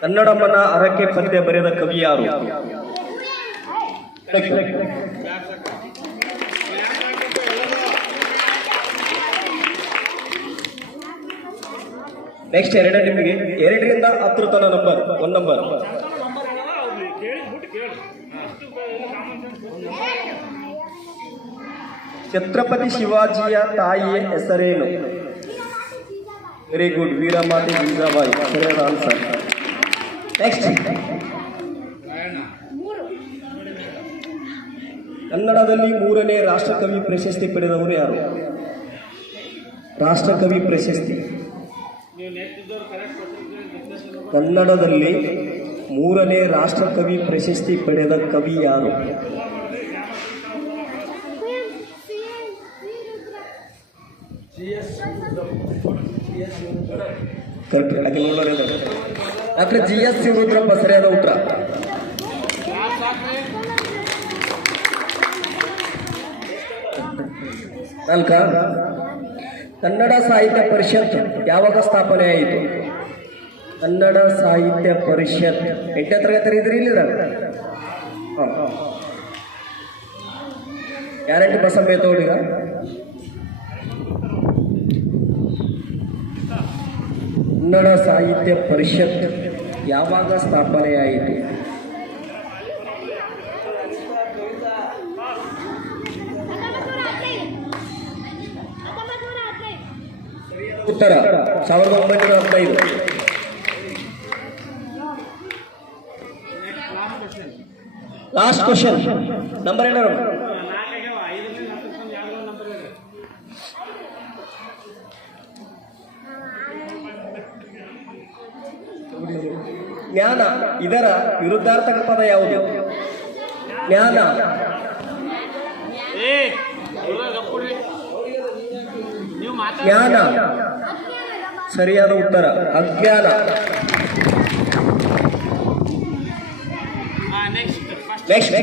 ಕನ್ನಡಮ್ಮನ ಅರಕೆ ಪದ್ಯ ಬರೆದ ಕವಿ ಯಾರು? ನೆಕ್ಸ್ಟ್ ಎರಡನೇ ನಿಮಗೆ ಎರಡರಿಂದ ಅತೃತನ ತನ ನಂಬರ್ ಒನ್ ನಂಬರ್ ಛತ್ರಪತಿ ಶಿವಾಜಿಯ ತಾಯಿಯ ಹೆಸರೇನು? ವೆರಿ ಗುಡ್ ವೀರಮಾತೆ ಜೀಜಾಬಾಯಿ ಸರಿಯಾದ ಆನ್ಸರ್ ನೆಕ್ಸ್ಟ್ ಕನ್ನಡದಲ್ಲಿ ಮೂರನೇ ರಾಷ್ಟ್ರಕವಿ ಪ್ರಶಸ್ತಿ ಪಡೆದವರು ಯಾರು ರಾಷ್ಟ್ರಕವಿ ಪ್ರಶಸ್ತಿ ಕನ್ನಡದಲ್ಲಿ ಮೂರನೇ ರಾಷ್ಟ್ರಕವಿ ಪ್ರಶಸ್ತಿ ಪಡೆದ ಕವಿ ಯಾರು ಸಿ ಹಾಗೆ ನೋಡೋಣ doctor G S C Rudrappa ಸರಿಯಾದ ಉತ್ತರ. ನಾಲ್ಕ, ಕನ್ನಡ ಸಾಹಿತ್ಯ ಪರಿಷತ್ ಯಾವಾಗ ಸ್ಥಾಪನೆ ಆಯಿತು? ಕನ್ನಡ ಸಾಹಿತ್ಯ ಪರಿಷತ್. ಎಂಟನೇ ತರಗತಿ ಇದ್ರಿ ಇಲ್ಲಿರ ಗ್ಯಾರಂಟಿ ಬಸಮ್ಮ ಕನ್ನಡ ಸಾಹಿತ್ಯ ಪರಿಷತ್ ಯಾವಾಗ ಸ್ಥಾಪನೆಯಾಯಿತು ಉತ್ತರ ಸಾವಿರದ ಒಂಬೈನೂರ ಹದಿನೈದು. ಲಾಸ್ಟ್ ಕ್ವಶನ್ ನಂಬರ್ ಏನಾರು ಜ್ಞಾನ ಇದರ ವಿರುದ್ಧಾರ್ಥಕ ಪದ ಯಾವುದು? ಜ್ಞಾನ. ಜ್ಞಾನ. ಸರಿಯಾದ ಉತ್ತರ. ಅಜ್ಞಾನ. ನೆಕ್ಸ್ಟ್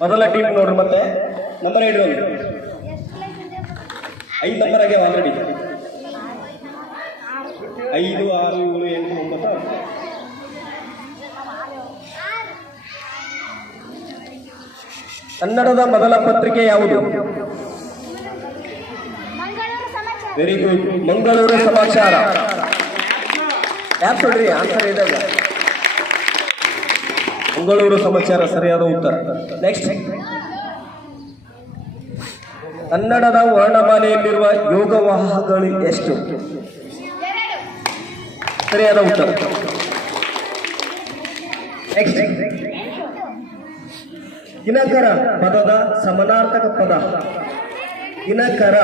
ಮೊದಲ ಟೀಮ್ ನೋಡ್ರಿ ಮತ್ತೆ. ನಂಬರ್ ಐದು ಐದು ನಂಬರ್ ಆಗ್ಯಾವ ಕನ್ನಡದ ಮೊದಲ ಪತ್ರಿಕೆ ಯಾವುದು? ವೆರಿ ಗುಡ್ ಮಂಗಳೂರು ಸಮಾಚಾರ. ಯಾಕೆ ನೋಡ್ರಿ ಆನ್ಸರ್ ಇದಲ್ಲ ಮಂಗಳೂರು ಸಮಾಚಾರ ಸರಿಯಾದ ಉತ್ತರ. ನೆಕ್ಸ್ಟ್ ಕನ್ನಡದ ವರ್ಣಮಾಲೆಯಲ್ಲಿರುವ ಯೋಗವಾಹಗಳು ಎಷ್ಟು? ಸರಿಯಾದ ಉತ್ತರ. ನೆಕ್ಸ್ಟ್ ದಿನಕರ ಪದದ ಸಮನಾರ್ಥಕ ಪದ. ದಿನಕರ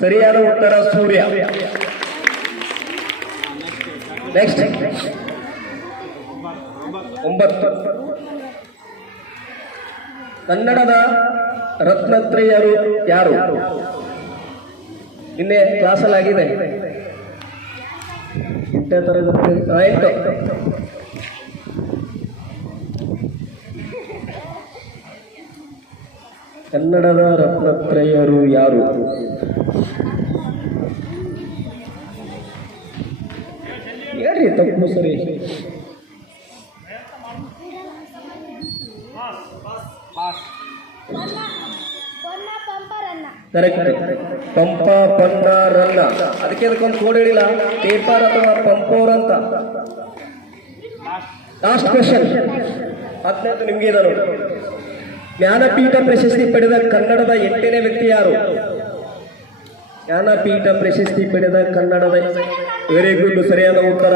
ಸರಿಯಾದ ಉತ್ತರ ಸೂರ್ಯ. ನೆಕ್ಸ್ಟ್ ಒಂಬತ್ತು. ಕನ್ನಡದ ರತ್ನತ್ರೇಯರು ಯಾರು? ನಿನ್ನೆ ಕ್ಲಾಸಲ್ಲಿ ಆಗಿದೆ ಎಂಟನೇ ತರಗತಿ. ರೈಟ್. ಕನ್ನಡದ ರತ್ನತ್ರೇಯರು ಯಾರು? ಹೇಳ್ರಿ, ತಪ್ಪು ಸರಿ ಕರೆಕ್ಟ್ ಪಂಪ ಪಂಡ ರನ್ನ. ಅದಕ್ಕೆ ಅದಕ್ಕೊಂದು ಕೋಡ್ ಹೇಳಿಲ್ಲ. ಪೇಪರ್ ಅಥವಾ ಪಂಪೋರ್ ಅಂತ. ಲಾಸ್ಟ್ ಕ್ವೆಶನ್ ಹದಿನೈದು ನಿಮ್ಗೆ ಇದೆ ನೋಡಿ. ಜ್ಞಾನಪೀಠ ಪ್ರಶಸ್ತಿ ಪಡೆದ ಕನ್ನಡದ ಎಂಟನೇ ವ್ಯಕ್ತಿ ಯಾರು? ಜ್ಞಾನಪೀಠ ಪ್ರಶಸ್ತಿ ಪಡೆದ ಕನ್ನಡದ ವೆರಿ ಗುಡ್ ಸರಿಯಾದ ಉತ್ತರ.